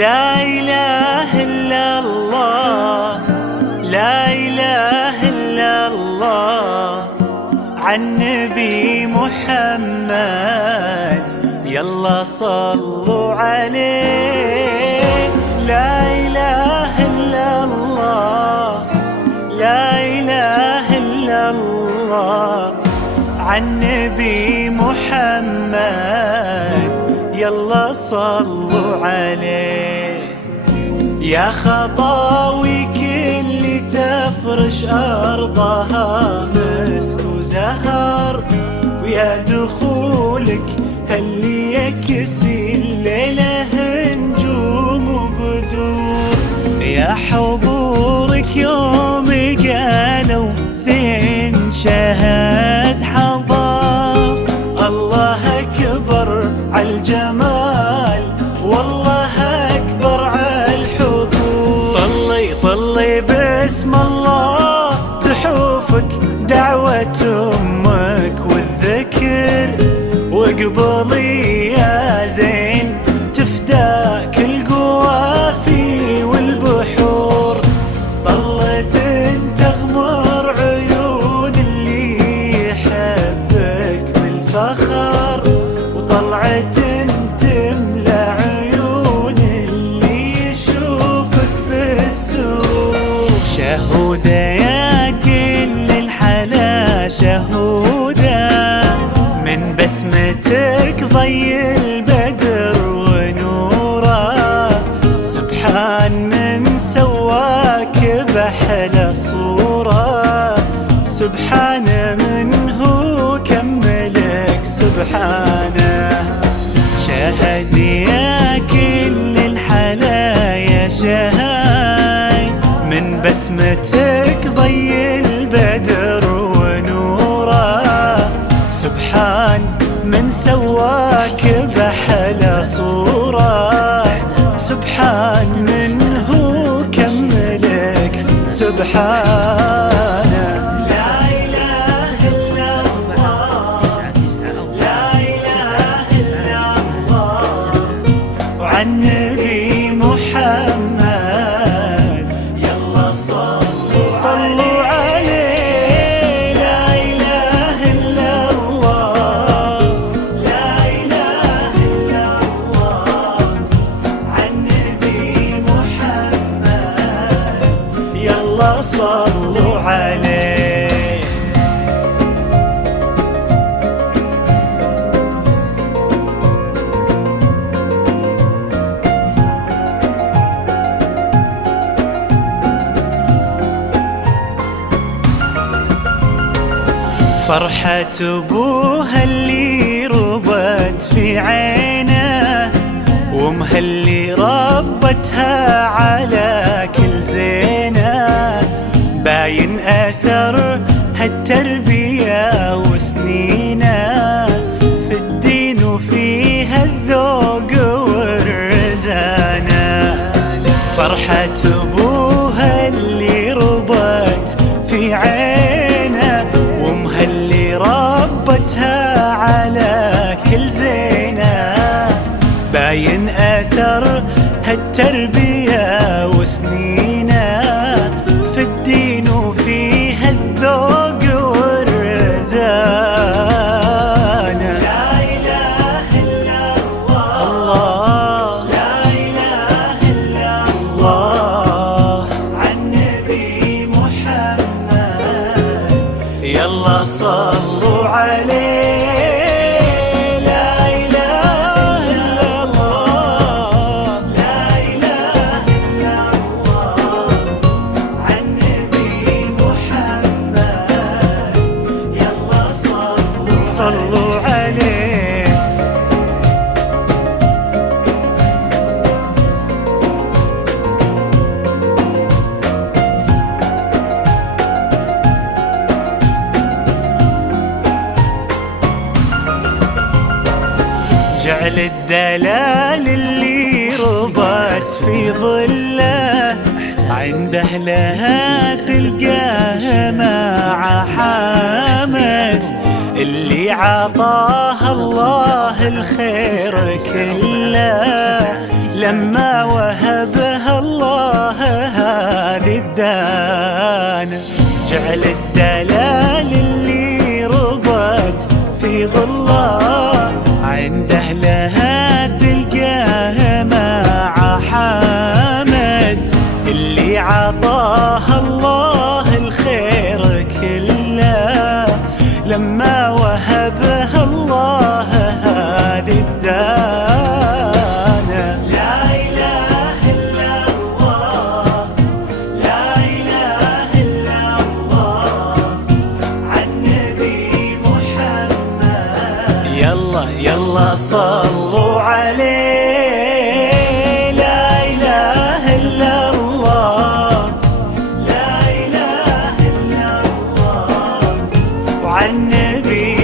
لا إله إلا الله، لا إله إلا الله، عن نبي محمد يلا صلوا عليه. لا إله إلا الله، لا إله إلا الله، عن نبي محمد يلا صلوا عليه. يا خطاوي كل تفرش أرضها مسك وزهر، ويا دخولك هاللي يكسي الليلة نجوم وبدور. يا حضورك يوم قالوا زين شهد حضر، الله أكبر عالجمال والله أكبر عالحضور. طلي باسم الله تحوفك دعوة أمك والذكر، واقبلي يا زين تفداك القوافي والبحور. ظلت تغمر عيون اللي يحبك بالفخر، وطلعت تملى عيون اللي يشوفك بالسرور. شهودة يا كل الحلا شهودة، من بسمتك ضي البدر ونوره. سبحان من سواك بأحلى صورة، سبحان من هو كملك سبحانه. شهد يا كل الحلا يا شهاي، من بسمتك ضي البدر ونوره. سبحان من سواك بأحلى صورة، سبحان من هو كملك سبحانه. لا إله إلا الله، لا إله إلا الله، وعن نبي محمد يلا صلوا عليه. لا إله إلا الله، لا إله إلا الله، عن نبي محمد يلا صلوا عليه. فرحة أبوها اللي ربت في عينه، وامها اللي ربتها على كل زينه. باين أثر هالتربية وسنينه، في الدين وفيها الذوق والرزانة. فرحة أبوها اللي ربت في عينه، وامها اللي ربتها على كل زينه. باين أثر هالتربية وسنينه، في الدين وفيها الذوق والرزانة. لا إله إلا الله، لا إله إلا الله، عن نبي محمد يلا صلوا عليه. لا إله إلا الله، لا إله إلا الله، عن نبي محمد يلا صلوا عليه. جعل الدلال اللي ربت في ظله عند أهلها تلقاه مع حامد اللي عطاه الله الخير كله لما وهبها الله هذه الدانة. جعل الدلال اللي ربت في ظله عند أهلها تلقاه مع حامد اللي عطاه الله الخير كله لما وهبها الله هذه الدانة. لا إله إلا الله، لا إله إلا الله، عن نبي محمد يلا يلا صلوا عليه. لا إله إلا الله، لا إله إلا الله، وعن نبي